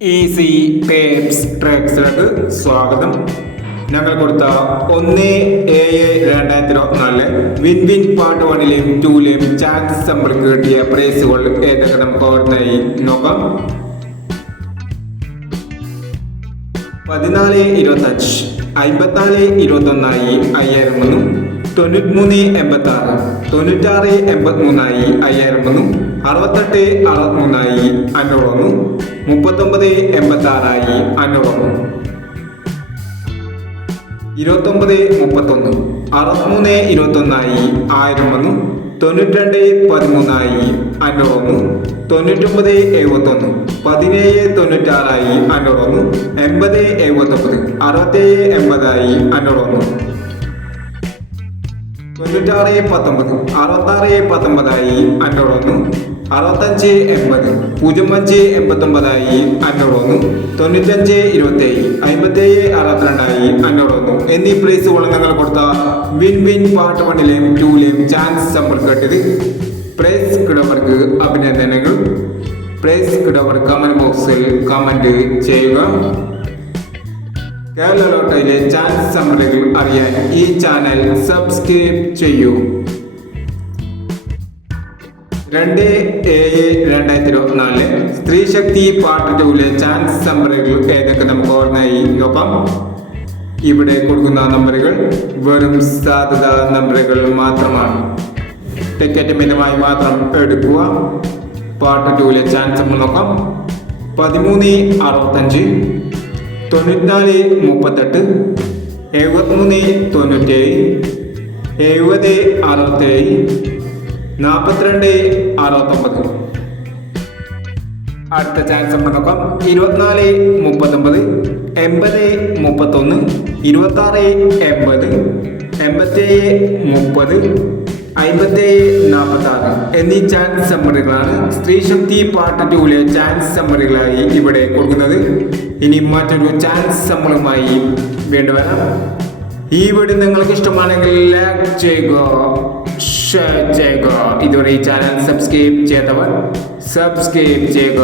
Easy tapes ട്രാക്സിലേക്ക് സ്വാഗതം. ഞങ്ങൾ കൊടുത്ത 1/7/2024 വിൻ വിൻ പാർട്ട് 1ലെയും 2ലെയും ചാൻസ് നമ്മൾക്ക് കിട്ടിയ പ്രൈസുകൾ ഏതൊക്കെ നമുക്ക് ഓർമ്മയായി നോക്കാം. 14-25, 54-21 5000 93-86, 96-83 5000 68-63 500, 39-86 500, 29-31, 63-21 1000, 92-13 500, 99-71, 17-96 500, 80-79, 67-80 500, 96-19, 66-19 500, 65-80, 05-89 500, 95-27, 57-62 500 എന്നീ പ്രൈസുകൾ ഞങ്ങൾ കൊടുത്ത വിൻ വിൻ പാർട്ട് 1ലെയും 2ലെയും ചാൻസ് നമ്മൾ കേട്ടത്. പ്രൈസ് കിടവർക്ക് അഭിനന്ദനങ്ങൾ. പ്രൈസ് കിടവർ കമന്റ് ബോക്സിൽ കമന്റ് ചെയ്യുക. കേരള ലോട്ടറിയിലെ ചാൻസ് സമ്മറികൾ അറിയാൻ ഈ ചാനൽ സബ്സ്ക്രൈബ് ചെയ്യൂ. 2/7/2024 സ്ത്രീ ശക്തി പാർട്ട് 2ലെ ചാൻസ് സമ്മറികൾ ഏതൊക്കെ നമുക്ക് ഓർമ്മയായി നോക്കാം. ഇവിടെ കൊടുക്കുന്ന നമ്പറുകൾ വെറും സാധ്യത നമ്പറുകൾ മാത്രമാണ്. ടിക്കറ്റ് മിതമായി മാത്രം എടുക്കുക. പാർട്ട് 2ലെ ചാൻസ് നമ്മൾ നോക്കാം. 13-65, 94-38, 73-97, 70-67, 42-69. അടുത്ത ചാൻസ് നമ്മൾ നോക്കാം. 24-39, 80-31, 26-80, 87-30, 57-46 എന്നീ ചാൻസ് സമ്മറികളാണ് സ്ത്രീ ശക്തി പാർട്ട് 2ലെ ചാൻസ് സമ്മറികളായി ഇവിടെ കൊടുക്കുന്നത്. ഇനി മറ്റൊരു ചാൻസ് സമ്മറുമായി വേണ്ടിവരാം. ഈ വീഡിയോ നിങ്ങൾക്ക് ഇഷ്ടമാണെങ്കിൽ ലൈക്ക് ചെയ്യുക, ഷെയർ ചെയ്യുക. ഇതുവരെ ഈ ചാനൽ സബ്സ്ക്രൈബ് ചെയ്യാത്തവർ സബ്സ്ക്രൈബ് ചെയ്യുക.